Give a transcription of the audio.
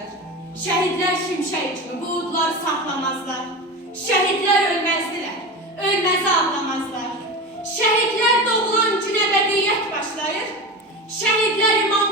başlar. Şəhidlər şimşək kimi bu udları saxlamazlar. Şəhidlər ölməzdilər, ölməzi ağlamazlar. Şəhidlər doğulan günə bədiyət başlayır. Şəhidlər imam